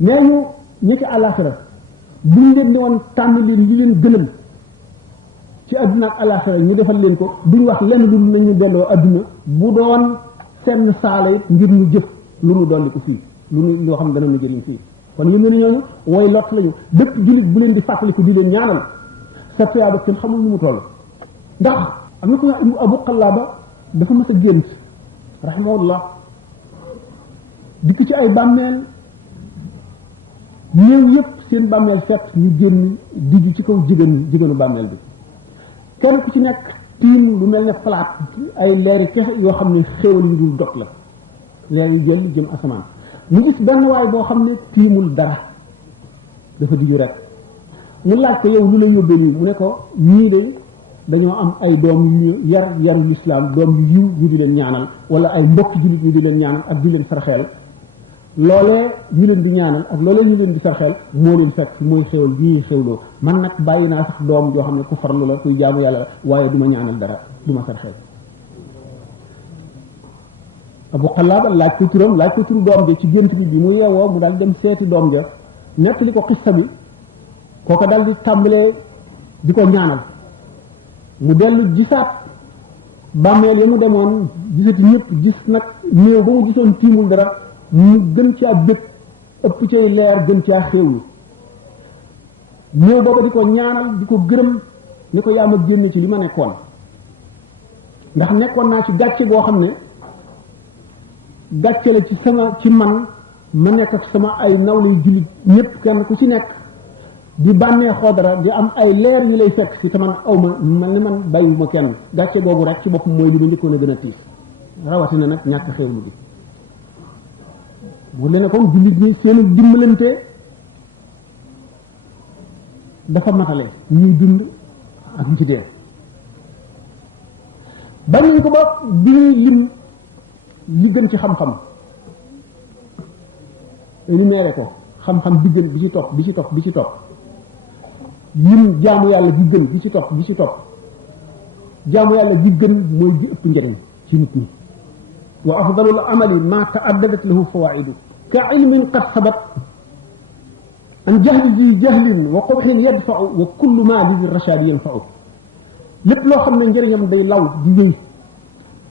nee ñu ñi ci àllaaxira buñ leen di woon tànn leen li leen gënal ci àdduna ak àllaaxira ñu defal leen ko duñ wax lenn lu nañu delloo àdduna bu doon seen saala it ngir ñu jëf lu nu dolli ko fii lu nu loo xam ne dana nu jëriñ fii kon yéen ne ñooñu way lott lañu bépp jullit bu leen di fàttaliku di leen ñaanal sa tuyaaba kenn xamul nu mu toll ndax am na ko Abu Qallaaba dafa mas a gént rahimahullah dikk ci ay bàmmeel néew yépp seen bàmmeel fett ñu génn diju ci kaw jigéenu bàmmeel bi kenn ku ci nekk tiim lu mel ne falaat ay leeri kese yoo xam ne xéewal yu dul dog la leer yu jël jëm asamaan mu gis benn waay boo xam ne tiimul dara dafa diju rek mu laaj ko yow lu la yóbbee nii mu ne ko ñii de dañoo am ay doom yu yaru lislaam doom yu yiw ñu di leen ñaanal wala ay mbokki jullit ñu di leen ñaanal ak di leen sarxeel loolee ñu leen di ñaanal ak loolee ñu leen di sarxeel moo leen fekk mooy xéwal bi ñuy xéwloo man nag bàyyi naa sax doom joo xam ne ku farlu la kuy jaamu yàlla la waaye du ma ñaanal dara du ma sarxeel Abu Qallaaba laaj ko turam laaj ko turu doom ja ci gént bi mu yeewoo mu daal dem seeti doom ja nettali ko xissa bi kooka daal di tàmbalee di ko ñaanal mu dellu gisaat bàmmeel ya mu demoon gisati ñëpp gis nag néew ba mu gisoon tiimul dara mu gën caa bëgg ëpp cay leer gën caa xéewlu néew booba di ko ñaanal di ko gërëm ni ko yaa ma génn ci li ma nekkoon ndax nekkoon naa ci gàcce goo xam ne gàcce la ci man ma nekk ak sama ay nawle yu jullit ñëpp kenn ku ci nekk di bànnee xoodara di am ay leer yu lay fekk si te man aw ma mel ni man bàyyiwuma kenn gàcce googu rek ci boppam mooy li ma njëkkoon a gën a tiis rawatina nag ñàkk xéewlu bi mu leen kon jullit ñi seenu dimbalante dafa matale ñuy dund ak ñi ci dee bañ nañ ko ba bi ñuy lim li gën ci xam-xam énuméré ko xam-xam bi gën bi ci topp lim jaamu yàlla bi gën bi ci topp jaamu yàlla bi gën mooy bi ëpp njëriñ ci nit ñi wa afdalul amali ma taaddadat lahu fawaidu ka ilmin qad sabat an jahli zi jahlin wa qubhin yadfau wa kullu ma li rashadi yanfau lépp loo xam ne njëriñam day law di wéy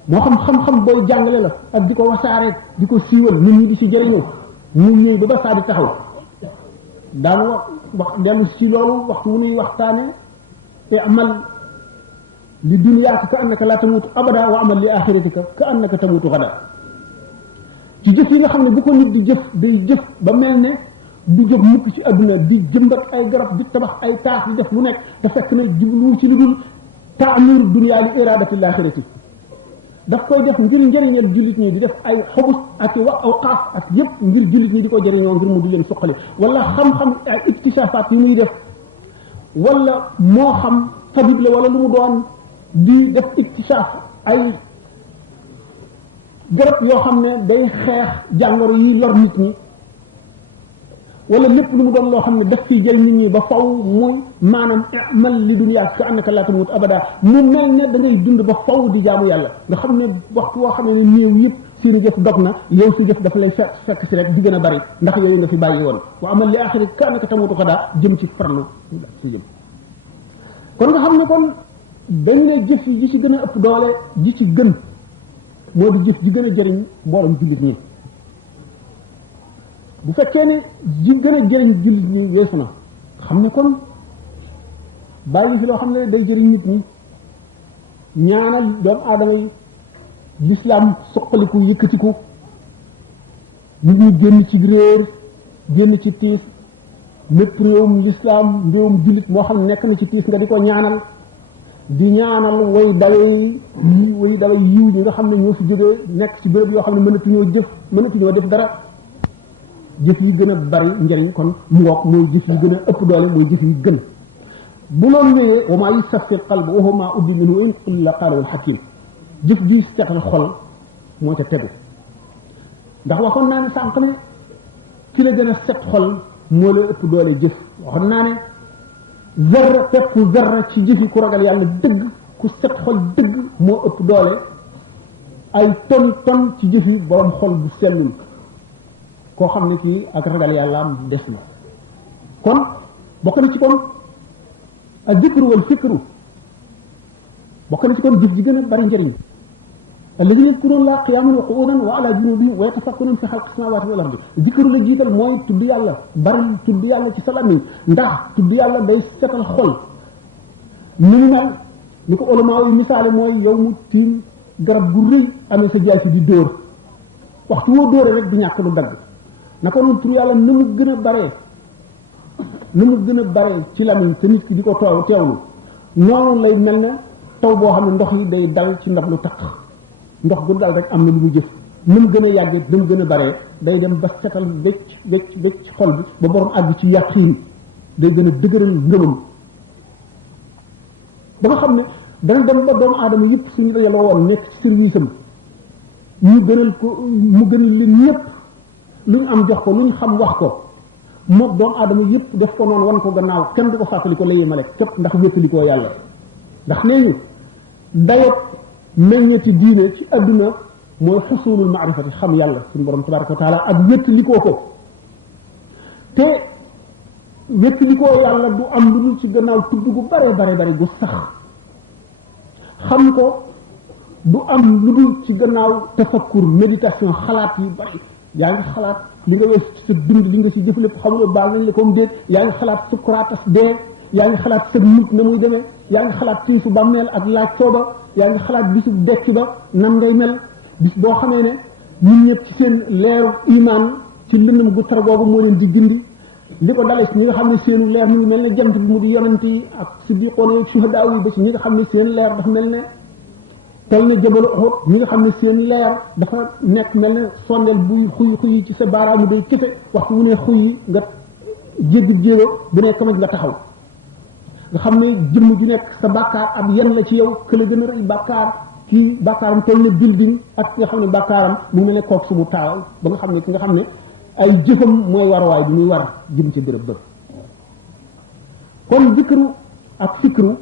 moo xam xam-xam booy jàngale la ak di ko wasaare di ko siiwal nit ñi di ci jëriñoo mu ñëw ba saa di taxaw daan wax dellu ci loolu waxtu wu nuy waxtaane te amal li dunyaaka ka annaka la tamutu abada wa amal li axiratika ka annaka tamutu gada ci jëf yi nga xam ne bu ko nit di jëf day jëf ba mel ne du jóg mukk ci àdduna di jëmbat ay garab di tabax ay taax di def lu nekk te fekk na jublu ci lu dul taamir dunya li iradati l-axirati daf koy def ngir njëriñal jullit ñi di def ay xobus ak wa awqaaf ak yépp ngir jullit ñi di ko jëriñoo ngir mu di leen suqali wala xam-xam ay iktisaafaat yi muy def wala moo xam tabib la wala lu mu doon di def iktisaaf ay garab yoo xam ne day xeex jàngoro yi lor nit ñi wala lépp lu mu doon loo xam ne daf fiy jël nit ñi ba faw muy maanaam amal li dunya ka annaka la tamut abada mu mel ne da ngay dund ba faw di jaamu yàlla nga xam ne waxtu woo xam ne néew yëpp seen jëf dog na yow si jëf dafa lay fekk si rek di gën a bari ndax yooyu nga fi bàyyi woon wa amal li axiri ka annaka tamutu xadaa jëm ci farlu si jëm kon nga xam ne kon dañ ne jëf yi ji ci gën a ëpp doole ji ci gën moo di jëf ji gën a jëriñ mboolem jullit ñi bu fekkee ne ji gën a jëriñ jullit ñi weesu na xam ne kon bàyyi fi loo xam ne day jëriñ nit ñi ñaanal doomu aadama yi lislaam suqaliku yëkkatiku nit ñi génn ci réer génn ci tiis lépp réewum lislaam réewum jullit moo xam ne nekk na ci tiis nga di ko ñaanal di ñaanal way dawe yiw ñi nga xam ne ñoo fi jógee nekk ci béréb yoo xam ne mënatuñoo def dara jëf yi gën a bari njëriñ kon mu ngoog mooy jëf yi gën a ëpp doole mooy jëf yi gën bu loolu wéyee wa maa yusaffi qalb wa huwa maa uddi minhu in qilla qaala al hakim jëf ji setal xol moo ca tegu ndax waxoon naa ne sànq ne ki la gën a set xol moo la ëpp doole jëf waxoon naa ne zarra peppu zarra ci jëfi ku ragal yàlla dëgg ku set xol dëgg moo ëpp doole ay ton ci jëfi borom xol bu sellul koo xam ne kii ak ragal yàllaam des na kon bokk na ci kon ak zikru wal fikru bokk na ci kon jëf ji gën a bari njëriñ alladina yadkuruna llaha qiyaman wa qu'udan wa ala junubihim wa yatafakkaruna fi xalqi samawati wal ardi zikru la jiital mooy tudd yàlla bari tudd yàlla ci sa làmmiñ ndax tudd yàlla day setal xol ni mu mel ni ko ulama yi misaale mooy yow mu tiim garab gu rëy amee sa jaasi di dóor waxtu woo dóore rek du ñàkk lu dagg naka noonu tur yàlla na mu gën a baree ci lamiñ te nit ki di ko teewlu noonu lay mel ne taw boo xam ne ndox yi day dal ci ndab lu taq ndox gu dal rek am na lu mu jëf ni mu gën a yàggee ni mu gën a baree day dem ba setal wecc xol bi ba borom àgg ci yaqiin day gën a dëgëral ngëmam ba nga xam ne dana dem ba doomu aadama yëpp suñu dajaloo woon nekk ci service am mu gënal leen ñëpp lu ñu am jox ko lu ñu xam wax ko moom doomu aadama yëpp def ko noonu wan ko gannaaw kenn du ko fàttali ko la yemale képp ndax wéttali koo yàlla ndax nee ñu dayot meññeti diine ci adduna mooy xusulul maarifati xam yàlla suñu borom tabaraka wa taala ak wéttali koo ko te wéttali koo yàlla du am lu dul ci gannaaw tudd gu bare gu sax xam ko du am lu dul ci gannaaw tafakkur méditation xalaat yi bari yaa ngi xalaat li nga wees ci sa dund li nga ci jëf lépp xamuloo baal nañ la comme déet yaa ngi xalaat sukraatas dee yaa ngi xalaat sa mujj na muy demee yaa ngi xalaat tiisu bàmmeel ak laaj sooba yaa ngi xalaat bisu dekki ba nan ngay mel bis boo xamee ne ñun ñëpp ci seen leeru iman ci lëndëm gu tar googu moo leen di gindi li ko dalee ñi nga xam ne seenu leer mu ngi mel ne jant bi mu di yonent yi ak siddiqoon yi suhadaa yi ba ci ñi nga xam ne seen leer dafa mel ne tol ne jabalu Uhud ñi nga xam ne seen leer dafa nekk mel ne sondeel buy xuy ci sa baaraamu day kéfe waxtu wu ne xuy nga jéggi jéego bu ne kamaj nga taxaw nga xam ne jëmm ju nekk sa bàkkaar ab yan la ci yow kële gën a rëy bàkkaar kii bàkkaaram toll ne building ak ki nga xam ne bàkkaaram mu mel ne kook sumu taawal ba nga xam ne ki nga xam ne ay jëfam mooy waruwaay bi muy war jëm ci bërëb bërëb kon zikru ak fikru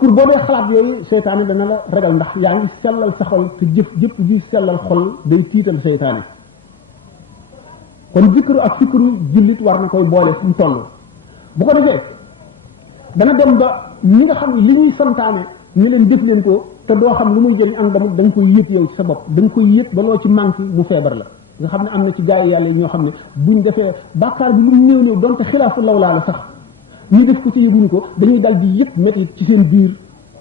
boo dee xalaat yooyu seytaane dana la ragal ndax yaa ngi sellal sa xol te jëpp ji sellal xol day tiital seytaane kon zikru ak fikru jullit war na koy boole fu mu toll bu ko defee dana dem ba ñi nga xam ne li ñuy santaane ñu leen def leen ko te doo xam lu muy jëriñ am damut da nga koy yëg yow ci sa bopp da nga koy yëg ba loo ci manqué mu feebar la nga xam ne am na ci gaa yi yàlla yi ñoo xam ne buñ defee bàkkaar bi lu mu néew donte xilaafu lawlaa la sax ñu def ko ci yëguñu ko dañuy dal di yëg métti ci seen biir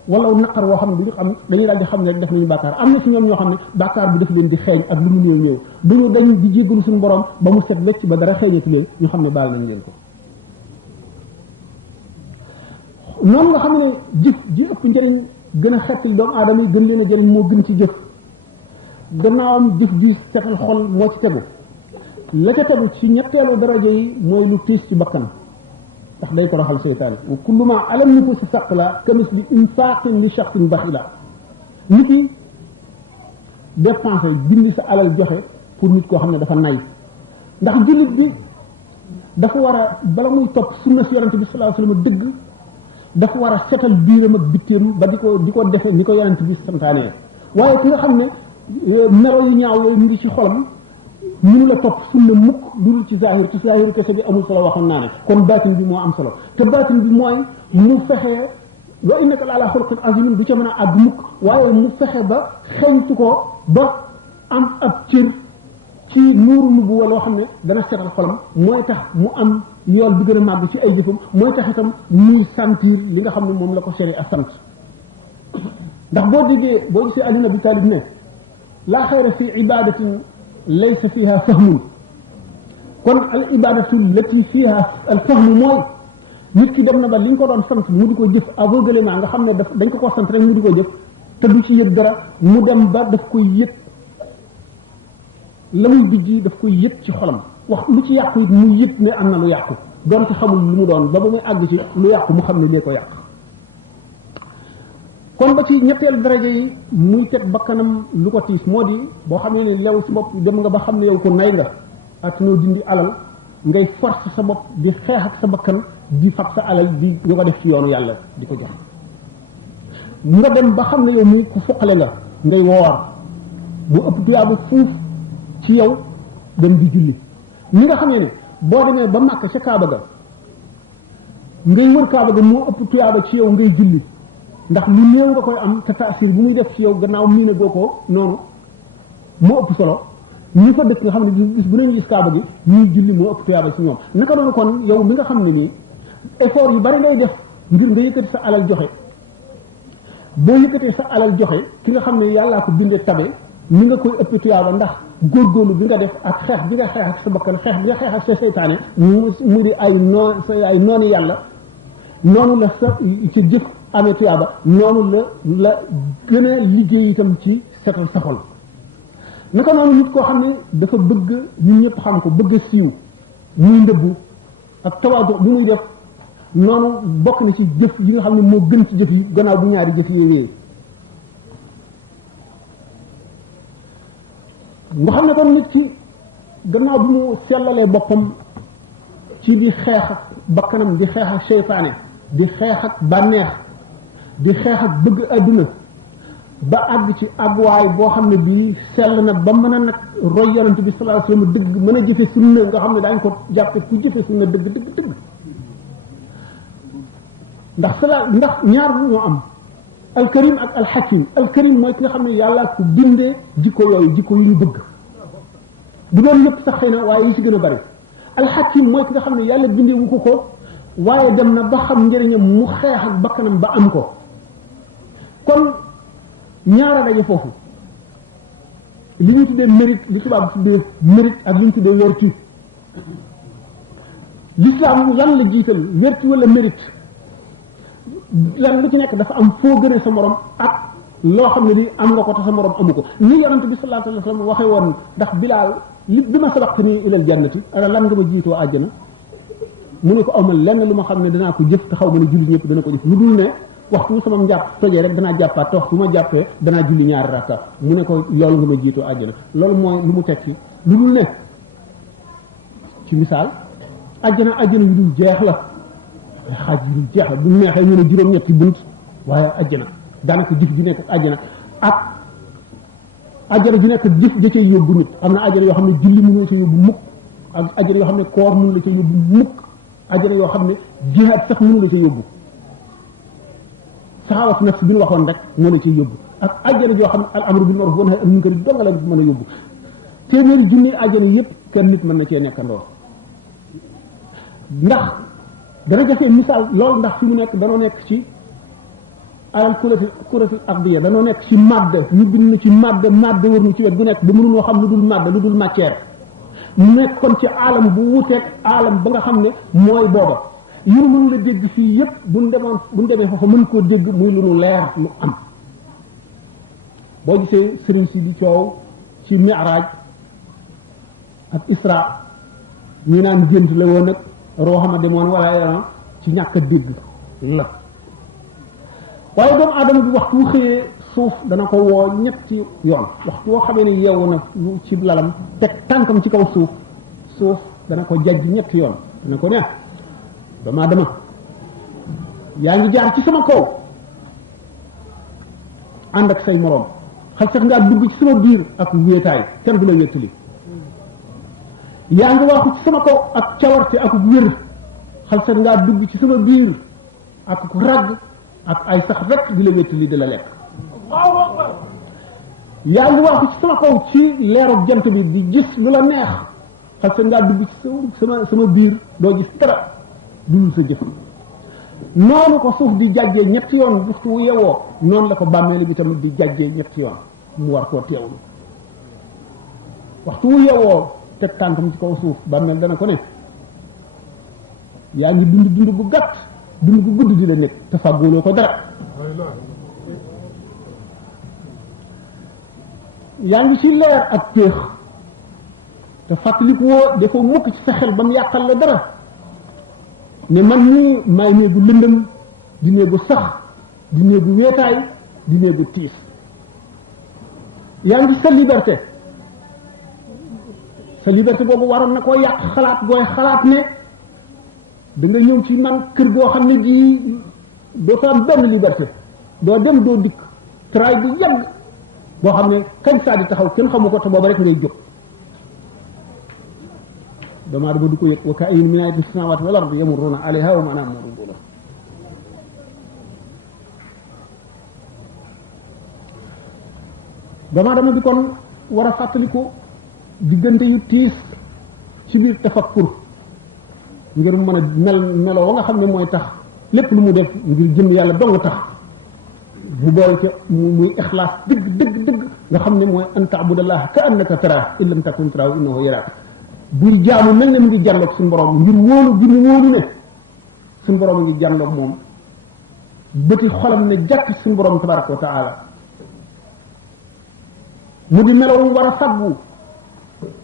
wala naqar woo xam ne duñu xam dañuy dal di xam ne rek def nañu bàkkaar am na ci ñoom ñoo xam ne bàkkaar bi daf leen di xeeñ ak lu mu néew duñu dañ di jéggalu suñu borom ba mu set wecc ba dara xeeñatu leen ñu xam ne baal nañ leen ko noonu nga xam ne jëf ji ëpp njëriñ gën a xettil doomu aadama yi gën leen a jëriñ moo gën ci jëf gannaawam jëf ji setal xol moo ci tegu la ca tegu ci ñetteelu daraja yi mooy lu tiis ci bakkan ndax day ko raxal seytaane wa kullu ma alam nufusi saqla kamis li infaqin li shaxsin baxila nit ki dépensé bindi sa alal joxe pour nit koo xam ne dafa nay ndax jullit bi dafa war a bala muy topp sunna si yonente bi sallallahu alayhi wasallam dëgg dafa war a setal biiram ak bitteem ba di ko defe ni ko yonente bi santaane waaye ki nga xam ne melo yu ñaaw yooyu mu ngi ci xolam mënu la topp sunna mukk dul ci zahir te zahir kese bi amul solo waxoon naa ne kon baatin bi moo am solo te baatin bi mooy mu fexe wa innaka la ala xulqin azimin du ca mën a àgg mukk waaye mu fexe ba xeñtu ko ba am ab cër ci nuuru nubu loo xam ne dana setal xolam mooy tax mu am yool bi gën a màgg ci ay jëfam mooy tax itam muy sentir li nga xam ne moom la ko seri a sant ndax boo gisee Ali ibn Abi Talib ne laa xayra fi ibadatin laysa fiha fahmun kon al ibadatu lati fiha al fahmu mooy nit ki dem na ba li ñu ko doon sant mu di ko jëf aveuglément nga xam ne dañ ko sant rek mu di ko jëf te du ci yëg dara mu dem ba daf koy yëg la muy bijji daf koy yëg ci xolam wax lu ci yàqu it mu yëg ne am na lu yàqu donte xamul lu mu doon ba muy àgg ci lu yàqu mu xam ne lee ko yàq kon ba ci ñetteelu daraja yi muy teg bakkanam lu ko tiis moo di boo xamee ne lew si bopp dem nga ba xam ne yow ko nay nga atunoo dindi alal ngay force sa bopp di xeex ak sa bakkan di fab sa alal di ñu ko def ci yoonu yàlla di ko jox nga dem ba xam ne yow muy ku fuqale ngay woor bu ëpp tuyaabu fuuf ci yow dem di julli ni nga xamee ne boo demee ba Makka ca Kaaba ga ngay wër Kaaba ga moo ëpp tuyaaba ci yow ngay julli ndax lu néew nga koy am te taasir bu muy def ci yow gannaaw miine goo ko noonu moo ëpp solo ñi fa dëkk nga xam ne bis bu nañu gis Kaaba gi ñuy julli moo ëpp tuyaaba ci ñoom naka doon kon yow mi nga xam ne nii effort yu bari ngay def ngir nga yëkkati sa alal joxe boo yëkkatee sa alal joxe ki nga xam ne yàllaa ko bindee tabe ni nga koy ëpp tuyaaba ndax góorgóorlu bi nga def ak xeex bi nga xeex ak sa bakkan xeex bi nga xeex ak sa seytaane mu di ay nooni yàlla noonu la sa ci jëf amee tuyaaba noonu la gën a liggéey itam ci setal sa xol naka noonu nit koo xam ne dafa bëgg ñun ñëpp xam ko bëgg a siiw muy ndëbbu ak tawaadu bu muy def noonu bokk na ci jëf yi nga xam ne moo gën ci jëf yi gannaaw bu ñaari jëf yooyu nga xam ne kon nit ki gannaaw bi mu sellalee boppam ci di xeex ak bakkanam di xeex ak seytaane di xeex ak bànneex di xeex ak bëgg adduna ba àgg ci àgguwaay boo xam ne bii sell na ba mën a nag roy yonent bi sallallahu alayhi wasallam dëgg mën a jëfe sunna nga xam ne daañ ko jàppe ku jëfe sunna dëgg ndax ñaar ñoo am alkarim ak alxakim alkarim mooy ki nga xam ne yàlla ku bindee jikko yooyu jikko yu ñu bëgg du doon yëpp sax xëy na waaye yi ci gën a bari alxakim mooy ki nga xam ne yàlla bindee wu ko waaye dem na ba xam njëriñam mu xeex ak bakkanam ba am ko kon ñaara daje foofu li ñu tuddee mérite li tubaab tuddee mérite ak li ñu tuddee vertu l'islam lan la jiital vertu wala mérite lan lu ci nekk dafa am foo gënee sa morom ak loo xam ne li am nga ko te sa morom amu ko ni yonent bi sallallahu alayhi wasallam waxee woon ndax bilaal bi ma sabaqte nii ilal jannati ana lan nga ma jiitoo àjjana mu ne ko awma lenn lu ma xam ne danaa ko jëf te xaw ma ne julli ñëpp dana ko jëf lu dul ne waxtu bu sama njàpp tojee rek danaa jàppaat te waxtu bu ma jàppee danaa julli ñaari rakka mu ne ko loolu nga ma jiitoo àjjana loolu mooy lu mu tekki lu dul ne ci misaal àjjana yu dul jeex la xaaj yu dul jeex la bu neexee ñu ne juróom-ñetti bunt waaye àjjana daanaka jëf ji nekk àjjana ak àjjana ju nekk jëf ja cay yóbbu nit am na àjjana yoo xam ne julli mënoo ca yóbbu mukk ak àjjana yoo xam ne koor mënu la ca yóbbu mukk àjjana yoo xam ne jihaad sax mënu la ca yóbbu saxaawat nafs bi ñu waxoon rek moo la cay yóbbu ak àjjana joo xam ne al amru bil ma'ruf wa nahyi anil munkar donga la mën a yóbbu téeméeri junni àjjana yépp kenn nit mën na cee nekkandoo ndax dana jafee misaal loolu ndax fi mu nekk danoo nekk ci alal kurati ardiya danoo nekk ci madd ñu bind na ci madd wër nu ci wet gu nekk ba mënunoo xam lu dul madd lu dul matière mu nekk kon ci alam bu wuteeg alam ba nga xam ne mooy booba yu nu mën la dégg fii yépp buñ demee foofa mën koo dégg muy lu nu leer lu am boo gisee sëriñ si di coow ci mi'raj ak isra ñu naan gént la woon nag rooxama demoon wala ci ñàkk a dégg la waaye doomu aadama bi waxtu wu xëyee suuf dana ko woo ñetti yoon waxtu woo xamee ne yeewu na ci lalam teg tànkam ci kaw suuf dana ko jajj ñetti yoon dana ko ne doomu aadama yaa ngi jaar ci sama kaw ànd ak say moroom xal sax ngaa dugg ci sama biir ak wéetaay kenn du la wéttali yaa ngi waxu ci sama kaw ak cawarte ak wér xal sax ngaa dugg ci sama biir ak ragg ak ay sax rek di la wéttali di la lekk yaa ngi waxu ci sama kaw ci leeru jant bi di gis lu la neex xal sax ngaa dugg ci sama biir doo gis dara dul sa jëf noonu ko suuf di jàjjee ñetti yoon waxtu wu yewoo noonu la ko bàmmeelu bi tamit di jàjjee ñetti yoon mu war koo teewlu waxtu wu yewoo teg tànkam ci kaw suuf bàmmeel dana ko ne yaa ngi dund bu gàtt dund bu gudd di la nekk te fàggooloo ko dara yaa ngi ci leer ak péex te fàttaliku woo dafa mukk ci sa xel ba mu yàqal la dara ne man nii maay néegu lëndëm di néegu sax di néegu weetaay di néegu tiis yaa ngi sa liberté boobu waroon na koo yàq xalaat gooy xalaat ne da nga ñëw ci man kër goo xam ne gii doo fa am benn liberté doo dem doo dikk tray bu yàgg boo xam ne kañ saa di taxaw kenn xamu ko te booba rek ngay jóg doomu aadama du ko yëg wa ka'ayyin min aayatin fis samaawaati wal ardi yamurruuna alayhaa wa hum anhaa mu'riduun doomu aadama bi kon war a fàttaliku diggante yu tiis ci biir tafakkur ngir mën a meloo wa nga xam ne mooy tax lépp lu mu def ngir jëm yàlla dong tax mu bool ca muy ixlaas dëgg nga xam ne mooy an ta'budallaha ka annaka taraahu in lam takun taraahu innahu yaraak buy jaamu mel ne mu ngi jànloog suñu borom ngir wóolu gi mu wóolu ne suñu borom ngi jànloog moom bëti xolam ne jàkk suñu borom tabaraka wa taala mu di melow war a faggu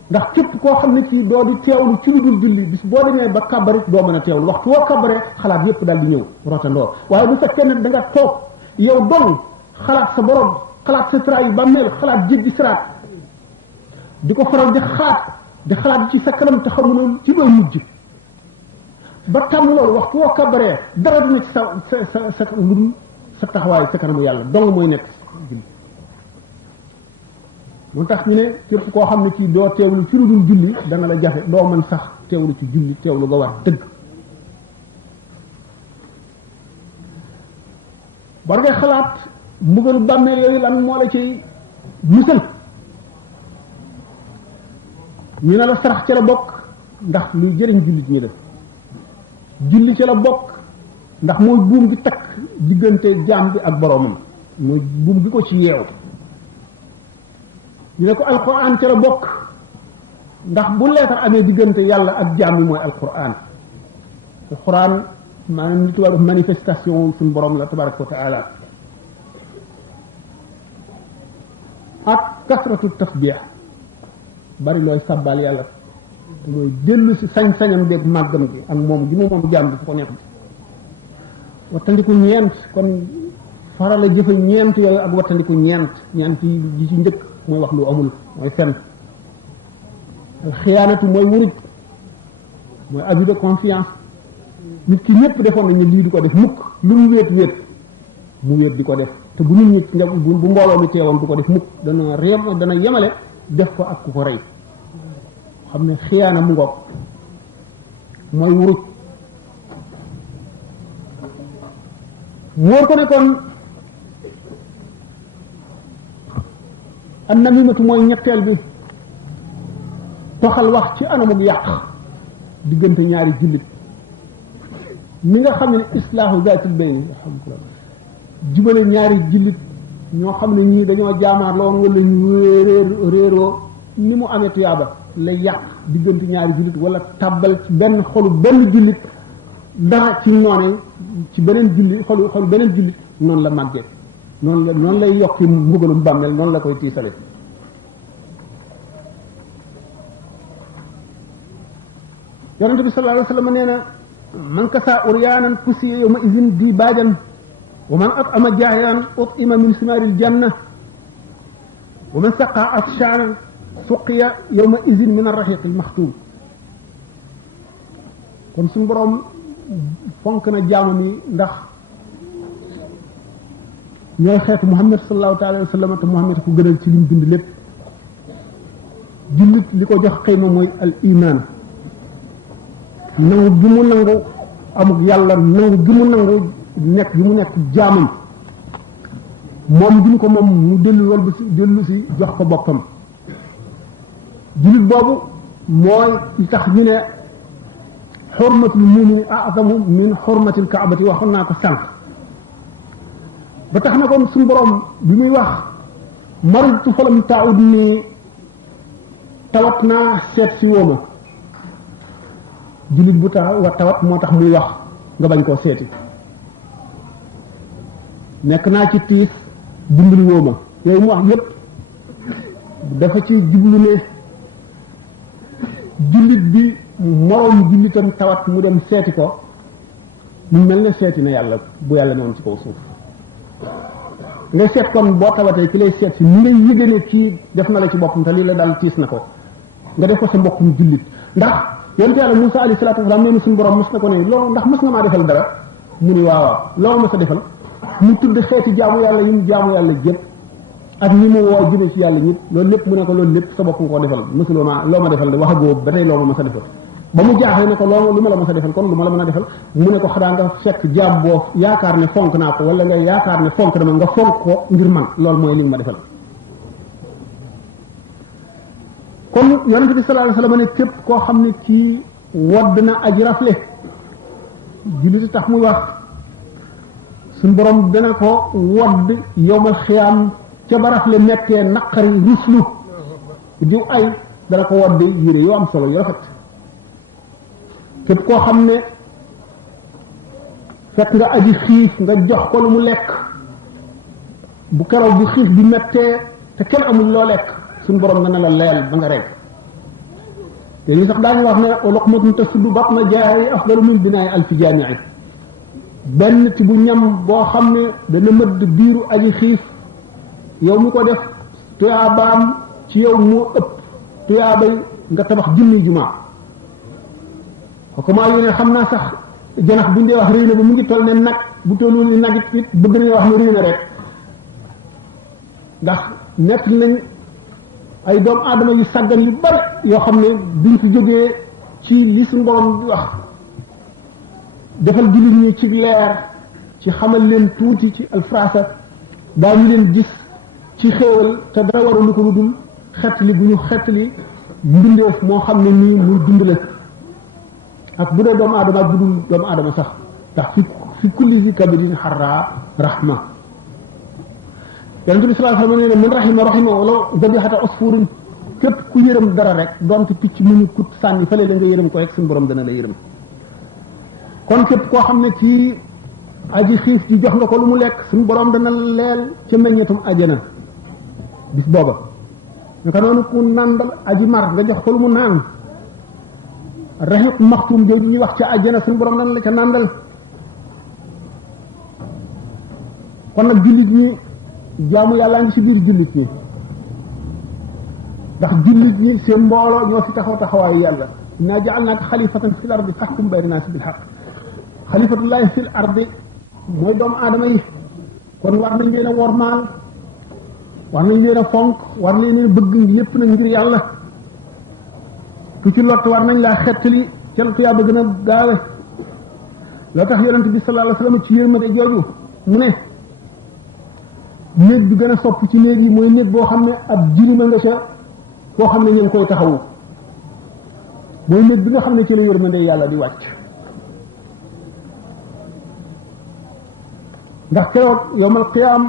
ndax képp koo xam ne kii doo di teewlu ci lu dul julli bis boo demee ba kabarit doo mën a teewlu waxtu woo kabaree xalaat yépp daal di ñëw rotandoor waaye bu fekkee ne da nga toog yow dong xalaat sa borom xalaat sa tra yu bàmmeel xalaat jéggi siraat di ko faral di xalaat ci sa kanam te xamuloo ci looy mujj ba tàmm loolu waxtu woo kabaree dara dina ci sa lu dul sa taxawaay sa kanamu yàlla dong mooy nekk julli moo tax ñu ne képp koo xam ne kii doo teewlu ci lu dul julli dana la jafe doo mën sax teewlu ci julli teewlu nga war dëgg war ngay xalaat mbugalu bàmmeel yooyu lan moo la ciy musal ñu ne la sarax ca la bokk ndax luy jëriñ jullit ñi def julli ca la bokk ndax mooy buum gi takk diggante jaam bi ak boroomam mooy buum gi ko ci yeew ñu ne ko alquran ca la bokk ndax bu leetar amee diggante yàlla ak jaam bi mooy alquran maanaam li tubaab manifestation suñu borom la tabaraka wa taala ak kasratu tasbih bari looy sabbal yàlla te mooy dellu si sañ-sañam beeg màggam gi ak moom gi moom jaam bi fu ko neex bi wattandiku ñeent kon faral a jëfe ñeent yooyu ak wattandiku ñeent yi ci njëkk mooy wax lu amul mooy fen xiyaanatu mooy wuruj mooy abus de confiance nit ki ñëpp defoon nañ ne lii du ko def mukk lu mu wéet mu wéet di ko def te bu nit ñi bu mbooloo mi teewoon du ko def mukk dana yemale def ko ak ku ko rey xam ne xiyaana mu ngoog mooy wuruj wóor ko ne kon an namimatu mooy ñetteel bi toxal wax ci anamuk yàq diggante ñaari jullit mi nga xam ne islaahu zaatil bayni alhamdulillah jubale ñaari jullit ñoo xam ne ñii dañoo jaamaar la woon wala ñu réeroo ni mu amee tuyaaba lay yàq diggante ñaari jullit wala tàbbal ci benn xolu benn jullit dara ci noone ci beneen jullit xolu beneen jullit noonu la màggee noonu lay yokki mbugalum bàmmeel noonu la koy tiisale yonente bi sallallahu alayhi wa sallam nee na man kasa uryaanan kusiya yawma izin di baajan wa man at'ama jaayan ut'ima min simaaril janna wa man saqa atshaanan suqiya yawma izin min arrahiqil maxtuum kon suñu boroom fonk na jaamam yi ndax ñooy xeetu Muhammad sallallahu alayhi wa sallam te Muhammad ko gënal ci lim bind lépp jullit li ko jox xëyma mooy al iman nangu gi mu nangu amuk yàlla nangu gi mu nangu nekk gi mu nekk jaamam moom gi mu ko moom mu dellu si jox ko boppam jullit boobu mooy li tax ñu ne xurmatul mumini a'zamu min xurmatil kaabati waxoon naa ko sànq ba tax na kon suñu borom bi muy wax maritu falam taud ni tawat naa seet si wooma jullit bu tawat moo tax muy wax nga bañ koo seeti nekk naa ci tiis dimbali wooma yooyu mu wax yépp dafa ci jublu ne jullit bi moroom jullitam tawat mu dem seeti ko mu mel ne seeti na yàlla bu yàlla ne woon ci kaw suuf ngay seet kon boo tawatee ki lay seet si ni ngay yëge ne kii def na la ci boppam te lii la daal tiis na ko nga def ko sa mbokkum jullit ndax yonent yàlla Musaa alayhi salaatu wa salaam nee na suñu borom mos na ko ne loolu ndax mos nga maa defal dara mu ni waaw loo ma sa defal mu tudd xeeti jaamu yàlla yi mu jaamu yàlla jëpp ak ñi mu woo jëme ci yàlla ñëpp loolu lépp mu ne ko loolu lépp sa bopp nga ko defal mosuloo ma loo ma defal de wax agoo ba tey loo ma sa defal ba mu jaaxle ne ko loo lu ma la mës a defal kon lu ma la mën a defal mu ne ko xanaa nga fekk jaam boo yaakaar ne fonk naa ko wala nga yaakaar ne fonk dama nga fonk ko ngir man loolu mooy li nga ma defal kon yonente bi sallallahu alayhi wasallam ne képp koo xam ne kii wodd na aji rafle jullit tax muy wax suñ borom dana ko wodd yowmal xiyaam ca ba rafle mettee naqari ruslu diw ay dana ko wodd yére yoo am solo yu rafet képp koo xam ne fekk nga aji xiif nga jox ko lu mu lekk bu keroog bu xiif bi mettee te kenn amul loo lekk suñu borom dana la leel ba nga rek te ñu sax daañu wax ne luqmatun tasuddu batna jaa'i afdalu min binaa'i alfi jaami'i benn ci bu ñam boo xam ne dana mëdd biiru aji xiif yow mi ko def tuyaabaam ci yow moo ëpp tuyaabay nga tabax junni jumaa comment yu ne xam naa sax janax buñ dee wax réy na ba mu ngi toll ne nag bu tollul ni nag it bëgg nañu wax ne réy na rek ndax nekk nañ ay doomu aadama yu sàggan yu bari yoo xam ne duñ fi jógee ci li suñu borom di wax defal jullit ñi ci leer ci xamal leen tuuti ci alfrasa daa ñu leen gis ci xéewal te dara warul ko lu dul xettali bu ñu xettali mbindeef moo xam ne nii muy dund la ak bu dee doomu aadama ak bu dul doomu aadama sax ndax fi kulli zi kabidin xarra rahma yonent bi sallallahu alayhi wa sallam nee na man rahima wala zabihata usfurin képp ku yërëm dara rek donte picc mu ñu kut sànni fële la nga yërëm ko rek suñu borom dana la yërëm kon képp koo xam ne kii aji xiif ji jox nga ko lu mu lekk suñu borom dana leel ca meññetum ajana bis booba naka noonu ku nàndal aji mar nga jox ko lu mu naan raxiq maxtum jooju ñuy wax ca ajana suñu borom dana la ca nàndal kon nag jullit ñi jaamu yàlla ngi ci biir jullit ñi ndax jullit ñi seen mbooloo ñoo fi taxaw taxawaayu yàlla inna ja'alnaaka xalifatan fil ardi fahkum bayna naasi bil haqq xalifatullahi fil ardi mooy doomu aadama yi kon war nañ leen a wormaal war nañ leen a fonk war nañ leen a bëgg lépp nag ngir yàlla ku ci lott war nañ laa xettali ca la tuyaa ba gën a gaawe loo tax yonent bi sallallahu alayhi wa sallam ci yërmande jooju mu ne néeg bi gën a sopp ci néeg yi mooy néeg boo xam ne ab jirima nga ca koo xam ne ñu ngi koy taxawu mooy néeg bi nga xam ne ci la yërmande yàlla di wàcc ndax keroog yowmal qiyaam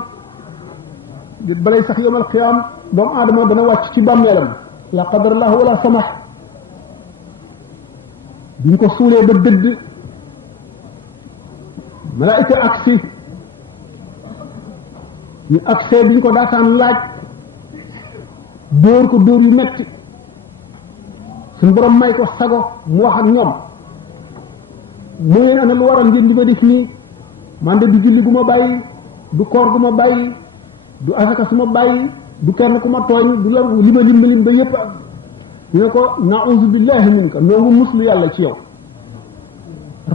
balay sax yowmal qiyaam doomu aadama dana wàcc ci bàmmeelam la qadarallahu wala samax biñ ko suulee ba dëdd malaayika aksi ñu agsee biñ ko daataan laaj dóor ko dóor yu metti suñ borom may ko sago mu wax ak ñoom mu leen ana lu waral ngeen di ma def nii man de du julli gu ma bàyyi du koor gu ma bàyyi du asaka su ma bàyyi du kenn ku ma tooñ du la li ma lim ba yépp ñu ne ko na'uzu billahi minka noo ngi muslu yàlla ci yow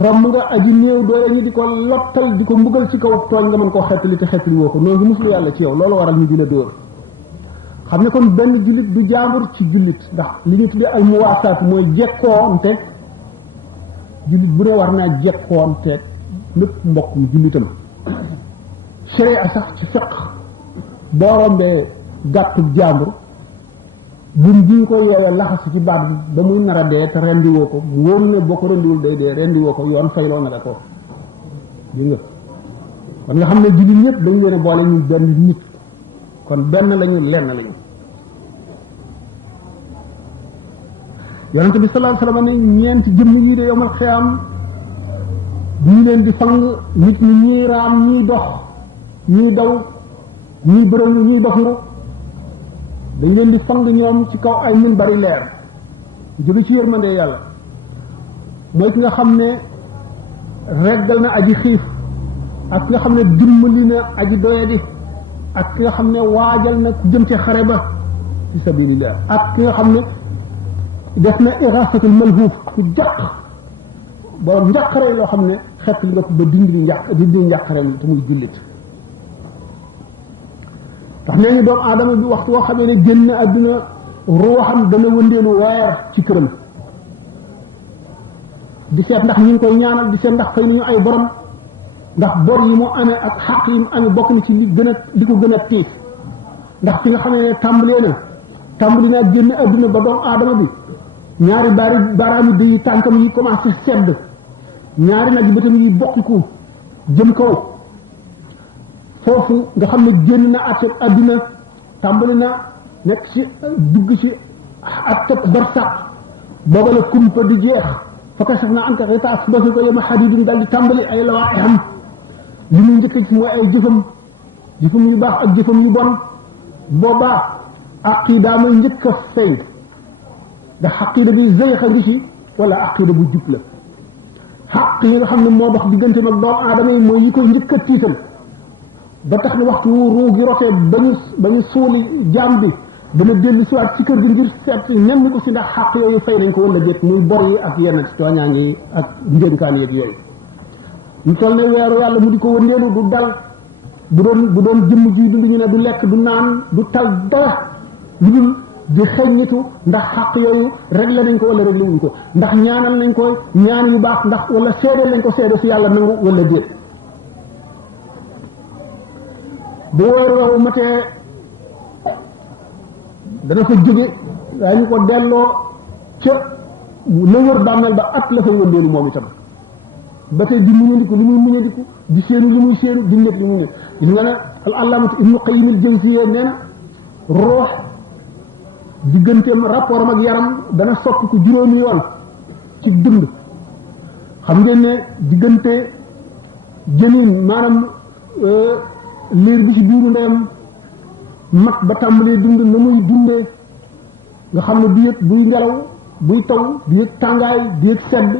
ram nga aji néew doole ñi di ko lottal di ko mbugal ci kaw tooñ nga mën koo xettali te xettali woo ko noo ngi muslu yàlla ci yow loolu waral ñu di la dóor xam ne kon benn jullit du jaambur ci jullit ndax li ñu tuddee al muwaasaat mooy jekkoonte jullit bu ne war naa jekkoonte lépp mbokkum jullitam sharia sax ci fiq boo rombee gàttub jaambur buñ ji ko yeewee laxasu ci baat bi ba muy nar a dee te rendiwoo ko mu wóor ne boo ko rendiwul day dee rendiwoo ko yoon fayloo na la ko dégg nga kon nga xam ne jullit ñëpp dañu leen a boole ñu benn nit kon benn lañu lenn lañu yonente bi sallallahu alayhi wasallam ne ñeenti jëmm yi de yowmal xiyaam duñu leen di fang nit ñi ñii raam ñii dox ñii daw ñii bërëngu ñii doxngu dañ leen di fang ñoom ci kaw ay min bari leer jóge ci yërmande yàlla mooy ki nga xam ne reggal na aji xiif ak ki nga xam ne dimbali na aji doyadi ak ki nga xam ne waajal na ku jëm ci xare ba fi sabilillah ak ki nga xam ne def na irasatul malhuuf ku jàq borom njàqare loo xam ne xett li nga ko ba dindi njàqareem te muy jullit tax nee ñu doomu aadama bi waxtu woo xamee ne génn àdduna ruuxam dana wëndeelu weer ci këram di seet ndax ñu ngi koy ñaanal di seet ndax fay nañu ay borom ndax bor yi mu amee ak xaq yi mu amee bokk na ci li ko gën a tiis ndax fi nga xamee ne tàmbali naa génn adduna ba doomu aadama bi ñaari baaraami day tànkam yi commencé sedd ñaari nag yi bëtam yi bokkiku jëm kaw foofu nga xam ne génn na àtte adduna tàmbali na nekk ci dugg ci àtte barsaq booba la kumpa di jeex fa kashafna anka ghitaa'aka ba ko yawma hadiidun daal di tàmbali ay lawaa'iham li muy njëkk ci mooy ay jëfam yu baax ak jëfam yu bon boobaa aqida may njëkk a feeñ ndax aqida bi zayxa ngi ci wala aqida bu jub la xaq yi nga xam ne moo dox diggante mag doomu aadama yi mooy yi koy njëkk a tiital ba tax na waxtu ruu gi rotee ba ñu suuli jaam bi dana dellu siwaat ci kër gi ngir seet ñenn ko si ndax xaq yooyu fay nañ ko wala déet muy bor yi ak yenn tooñaange yi ak ndénkaan yeeg yooyu ñu toll ne weeru yàlla mu di ko wëndeelu du dal bu doon jëmm ji dund ñu ne du lekk du naan du tal dara lu dul di xeññitu ndax xaq yooyu réglé nañ ko wala réglé wuñ ko ndax ñaanal nañ ko ñaan yu baax ndax wala seedeel nañ ko seede si yàlla nangu wala déet bu weeru yow matee dana fa jóge daañu ko delloo ca la wër bàmmeel ba at la fay wëndeelu moom itam ba tey di muñandiku li muy muñandiku di séenu li muy séenu di nekk li muy nekk gis nga ne al allaamatu ibnu qayyim al jawziyya nee na roox digganteem rapport am ak yaram dana soppi ko juróomi yoon ci dund xam ngeen ne diggante jëniin maanaam liir bi ci biiru ndeyam mag ba tàmbalee dund na muy dundee nga xam ne du yëg buy ngelaw buy taw du yëg tàngaay du yëg sedd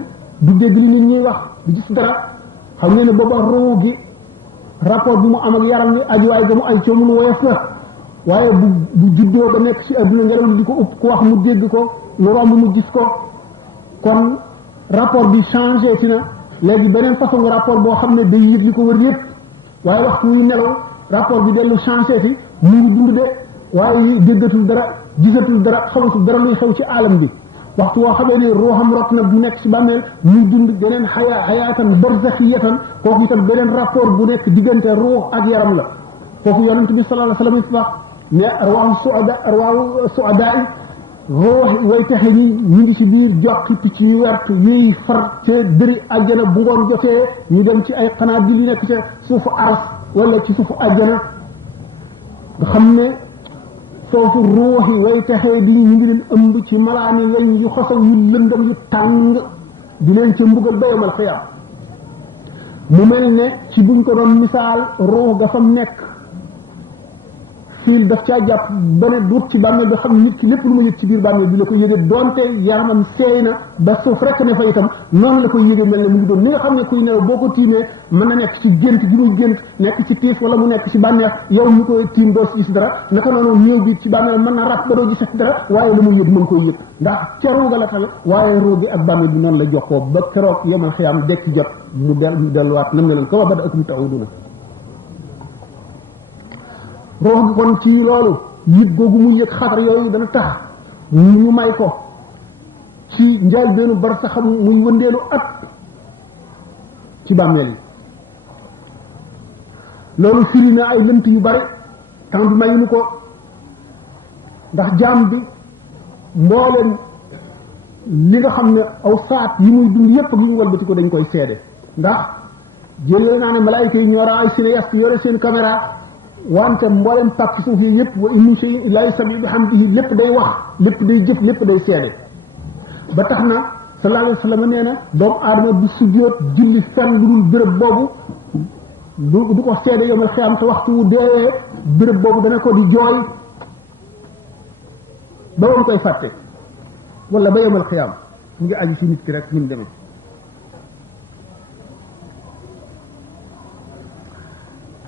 du dégg li nit ñuy wax du gis dara xam ngeen ne booba ruu gi rapport bi mu am ak yaram ni ajuwaay ga mu ay coow mu woyof la waaye bu juddoo ba nekk ci adduna ngelaw li di ko upp ku wax mu dégg ko lu romb mu gis ko kon rapport bi changé ci na léegi beneen façon rapport boo xam ne day yëg li ko wër yëpp waaye waxtu wuy nelaw rapport bi dellu changé ci mu ngi dund de waaye déggatul dara gisatul dara xamatul dara luy xew ci alam bi waxtu woo xamee ne ruuxam rot na bu nekk ci bàmmeel muy dund beneen xayaatan barzaxiyatan kooku itam beneen rapport bu nekk diggante ruux ak yaram la kooku yonent bi sallallahu alayhi wa sallam wax ne arwaahu suada yi ruux way texe ñi ñu ngi ci biir joxi picc yu wert yuy far ca dëri àjjana bu ngoon jotee ñu dem ci ay xanaadil yu nekk ca suufu aras wala ci suufu àjjana nga xam ne foofu ruux yi way texee di ñu ngi leen ëmb ci malaani weñ yu xosaw yu lëndëm yu tàng di leen ca mbugal ba yawmal xiyaam mu mel ne ci buñ ko doon misaal ruux ga fam nekk fiil daf caa jàpp ba ne duut ci bàmmeel bi xam ne nit ki lépp lu ma yëg ci biir bàmmeel bi la koy yëge doonte yaramam seey na ba suuf rekk ne fa itam noonu la koy yëge mel ne mu ngi doon ni nga xam ne kuy nelaw boo ko tiimee mën na nekk ci gént gi muy gént nekk ci tiif wala mu nekk ci bànneex yow ñu koy tiim doo si gis dara naka noonu néew bi ci bàmmeel mën na ràpp ba doo gis dara waaye la muy yëg mën koy yëg ndax ca ruuga la tal waaye ruugi ak bàmmeel bi noonu la jokkoo ba keroog yemal xiyaam dekki jot mu delluwaat nam ne leen kama bada'akum ta'uduuna ruux gi kon ci loolu yëg googu mu yëg xatar yooyu dana tax ñu may ko ci njaal beenu bar sa xam muy wëndeelu at ci bàmmeel yi loolu firi na ay lënt yu bari temps bi mayuñu ko ndax jaam bi mbooleem li nga xam ne aw saat yi muy dund yépp ak yi ñu walbati ko dañ koy seede ndax jëlee naa ne malaayika yi ñoora ay cinéaste yore seen caméra wante mboolem pàkk suuf yi yëpp wa in min shay'in illaa yusabbihu bihamdihi lépp day wax lépp day jëf lépp day seede ba tax na sallallahu alayhi wa sallam nee na doomu aadama du sujjóot julli fenn lu dul béréb boobu du ko seede yawmal xiyaam te waxtu wu deewee béréb boobu dana ko di jooy ba woon koy fàtte wala ba yawmal xiyaam mu ngi aju ci nit ki rek ñu demee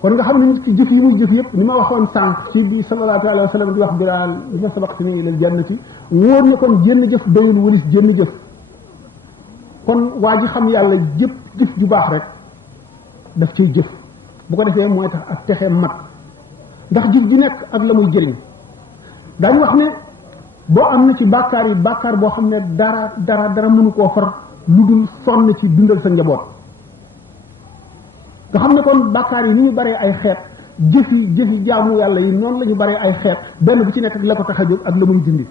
kon nga xam ne nit ki jëf yi muy jëf yëpp ni ma waxoon sànq ci bi sallallahu alayhi wa sallam di wax Bilaal li ma sabaqtani ilal jannati wóor ne kon jënn jëf doyul walis jënn jëf kon waa ji xam yàlla jëpp jëf ju baax rek daf ciy jëf bu ko defee mooy tax ak texee mat ndax jëf ji nekk ak la muy jëriñ daañu wax ne boo am na ci bàkkaar yi bàkkaar boo xam ne dara mënu koo far lu dul sonn ci dundal sa njaboot nga xam ne kon bàkkaar yi ni ñu baree ay xeet jëfi jaamu yàlla yi noonu la ñu baree ay xeet benn bu ci nekk ak la ko tax a jóg ak la muy dindi